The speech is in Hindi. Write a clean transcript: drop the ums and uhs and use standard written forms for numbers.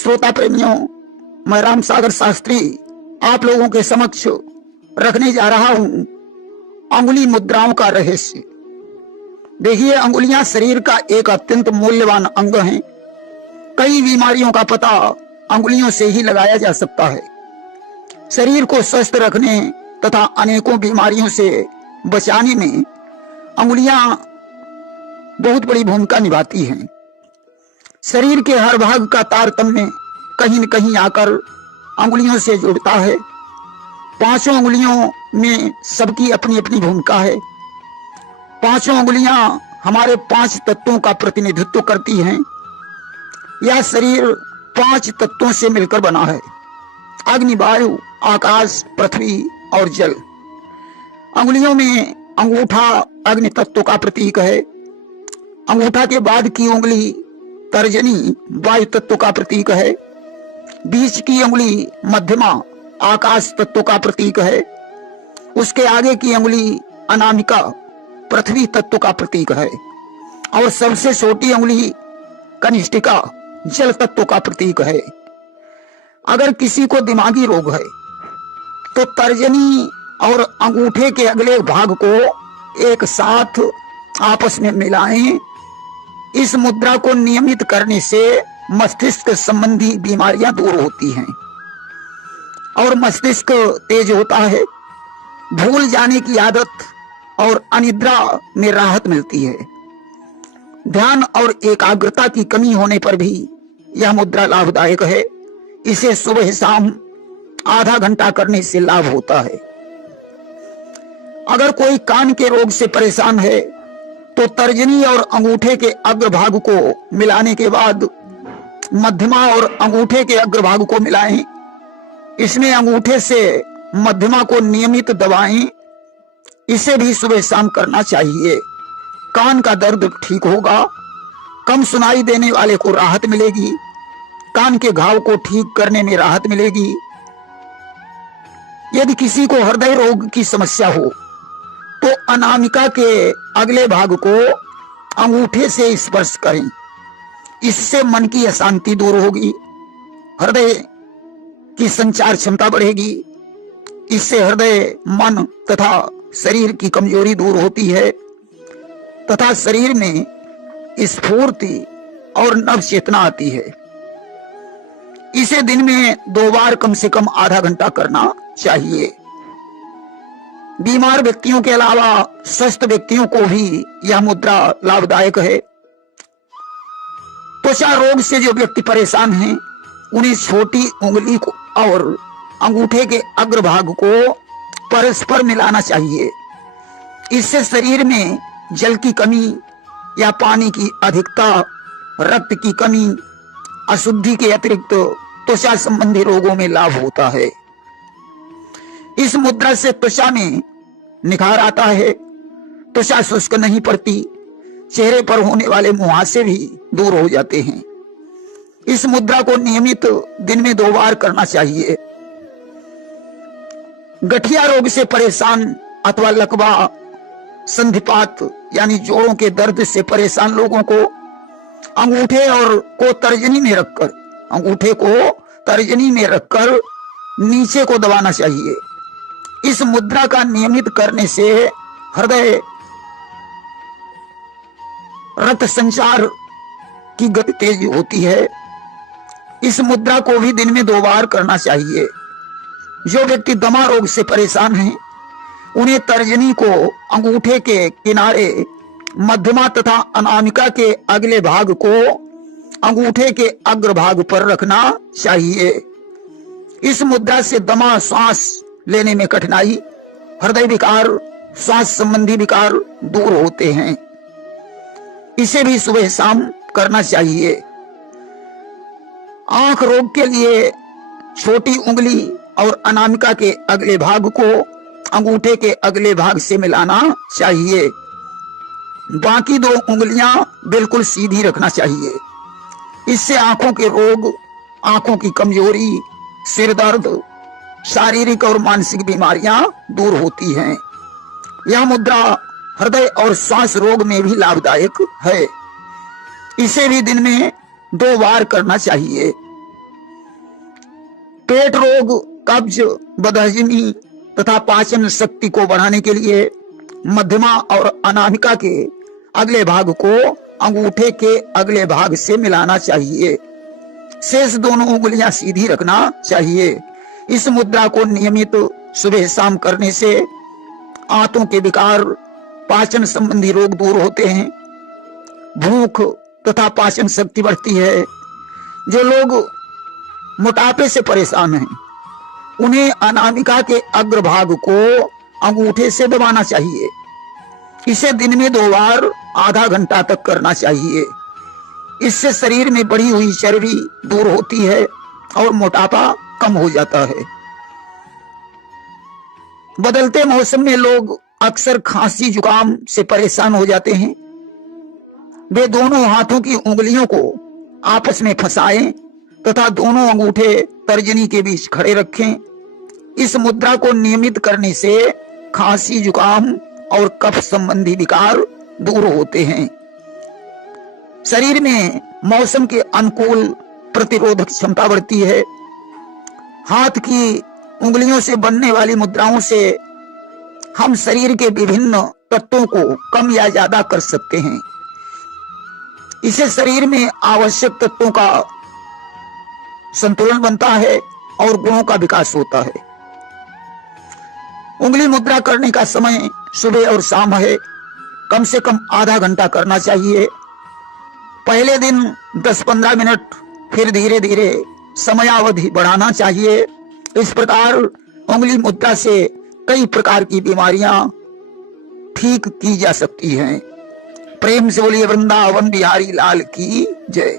श्रोता प्रेमियों, मैं राम सागर शास्त्री आप लोगों के समक्ष रखने जा रहा हूं अंगुली मुद्राओं का रहस्य। देखिए, अंगुलियां शरीर का एक अत्यंत मूल्यवान अंग हैं। कई बीमारियों का पता अंगुलियों से ही लगाया जा सकता है। शरीर को स्वस्थ रखने तथा अनेकों बीमारियों से बचाने में अंगुलियां बहुत बड़ी भूमिका निभाती हैं। शरीर के हर भाग का तारतम्य कहीं न कहीं आकर अंगुलियों से जुड़ता है। पांचों अंगुलियों में सबकी अपनी अपनी भूमिका है। पांचों अंगुलियां हमारे 5 तत्वों का प्रतिनिधित्व करती हैं। यह शरीर 5 तत्वों से मिलकर बना है: अग्नि, वायु, आकाश, पृथ्वी और जल। अंगुलियों में अंगूठा अग्नि तत्व का प्रतीक है। अंगूठा के बाद की उंगली तर्जनी वायु तत्व का प्रतीक है। बीच की उंगली मध्यमा आकाश तत्व का प्रतीक है। उसके आगे की उंगली अनामिका पृथ्वी तत्व का प्रतीक है और सबसे छोटी उंगली कनिष्ठिका जल तत्व का प्रतीक है। अगर किसी को दिमागी रोग है तो तर्जनी और अंगूठे के अगले भाग को एक साथ आपस में मिलाएं। इस मुद्रा को नियमित करने से मस्तिष्क संबंधी बीमारियां दूर होती हैं और मस्तिष्क तेज होता है। भूल जाने की आदत और अनिद्रा में राहत मिलती है। ध्यान और एकाग्रता की कमी होने पर भी यह मुद्रा लाभदायक है। इसे सुबह शाम आधा घंटा करने से लाभ होता है। अगर कोई कान के रोग से परेशान है तो तर्जनी और अंगूठे के अग्रभाग को मिलाने के बाद मध्यमा और अंगूठे के अग्रभाग को मिलाएं। इसमें अंगूठे से मध्यमा को नियमित दबाएं। इसे भी सुबह शाम करना चाहिए। कान का दर्द ठीक होगा। कम सुनाई देने वाले को राहत मिलेगी। कान के घाव को ठीक करने में राहत मिलेगी। यदि किसी को हृदय रोग की समस्या हो तो अनामिका के अगले भाग को अंगूठे से स्पर्श करें। इससे मन की अशांति दूर होगी। हृदय की संचार क्षमता बढ़ेगी। इससे हृदय, मन तथा शरीर की कमजोरी दूर होती है तथा शरीर में स्फूर्ति और नव चेतना आती है। इसे दिन में 2 बार कम से कम आधा घंटा करना चाहिए। बीमार व्यक्तियों के अलावा स्वस्थ व्यक्तियों को भी यह मुद्रा लाभदायक है। त्वचा रोग से जो व्यक्ति परेशान हैं, उन्हें छोटी उंगली को और अंगूठे के अग्रभाग को परस्पर मिलाना चाहिए। इससे शरीर में जल की कमी या पानी की अधिकता, रक्त की कमी, अशुद्धि के अतिरिक्त त्वचा संबंधी रोगों में लाभ होता है। इस मुद्रा से त्वचा में निखार आता है। त्वचा शुष्क नहीं पड़ती। चेहरे पर होने वाले मुहासे भी दूर हो जाते हैं। इस मुद्रा को नियमित दिन में 2 बार करना चाहिए। गठिया रोग से परेशान अथवा लकवा, संधिपात यानी जोड़ों के दर्द से परेशान लोगों को अंगूठे को तर्जनी में रखकर नीचे को दबाना चाहिए। इस मुद्रा का नियमित करने से हृदय, रक्त संचार की गति तेज होती है। इस मुद्रा को भी दिन में 2 बार करना चाहिए। जो व्यक्ति दमा रोग से परेशान हैं, उन्हें तर्जनी को अंगूठे के किनारे, मध्यमा तथा अनामिका के अगले भाग को अंगूठे के अग्रभाग पर रखना चाहिए। इस मुद्रा से दमा, श्वास लेने में कठिनाई, हृदय विकार, श्वास संबंधी विकार दूर होते हैं। इसे भी सुबह शाम करना चाहिए। आंख रोग के लिए छोटी उंगली और अनामिका के अगले भाग को अंगूठे के अगले भाग से मिलाना चाहिए। बाकी 2 उंगलियां बिल्कुल सीधी रखना चाहिए। इससे आंखों के रोग, आंखों की कमजोरी, सिर दर्द, शारीरिक और मानसिक बीमारियां दूर होती हैं। यह मुद्रा हृदय और श्वास रोग में भी लाभदायक है। इसे भी दिन में 2 बार करना चाहिए। पेट रोग, कब्ज, बदहजमी तथा पाचन शक्ति को बढ़ाने के लिए मध्यमा और अनामिका के अगले भाग को अंगूठे के अगले भाग से मिलाना चाहिए। शेष दोनों उंगलियां सीधी रखना चाहिए। इस मुद्रा को नियमित सुबह शाम करने से आंतों के विकार, पाचन संबंधी रोग दूर होते हैं, भूख तथा पाचन शक्ति बढ़ती है। जो लोग मोटापे से परेशान हैं उन्हें अनामिका के अग्रभाग को अंगूठे से दबाना चाहिए। इसे दिन में 2 बार आधा घंटा तक करना चाहिए। इससे शरीर में बढ़ी हुई चर्बी दूर होती है और मोटापा कम हो जाता है। बदलते मौसम में लोग अक्सर खांसी जुकाम से परेशान हो जाते हैं। वे दोनों हाथों की उंगलियों को आपस में फंसाएं तथा दोनों अंगूठे तर्जनी के बीच खड़े रखें। इस मुद्रा को नियमित करने से खांसी, जुकाम और कफ संबंधी विकार दूर होते हैं। शरीर में मौसम के अनुकूल प्रतिरोधक क्षमता बढ़ती है। हाथ की उंगलियों से बनने वाली मुद्राओं से हम शरीर के विभिन्न तत्वों को कम या ज्यादा कर सकते हैं। इससे शरीर में आवश्यक तत्वों का संतुलन बनता है और गुणों का विकास होता है। उंगली मुद्रा करने का समय सुबह और शाम है। कम से कम आधा घंटा करना चाहिए। पहले दिन 10-15 मिनट, फिर धीरे धीरे समयावधि बढ़ाना चाहिए। इस प्रकार उंगली मुद्रा से कई प्रकार की बीमारियां ठीक की जा सकती हैं। प्रेम से बोलिए वृंदावन बिहारी लाल की जय।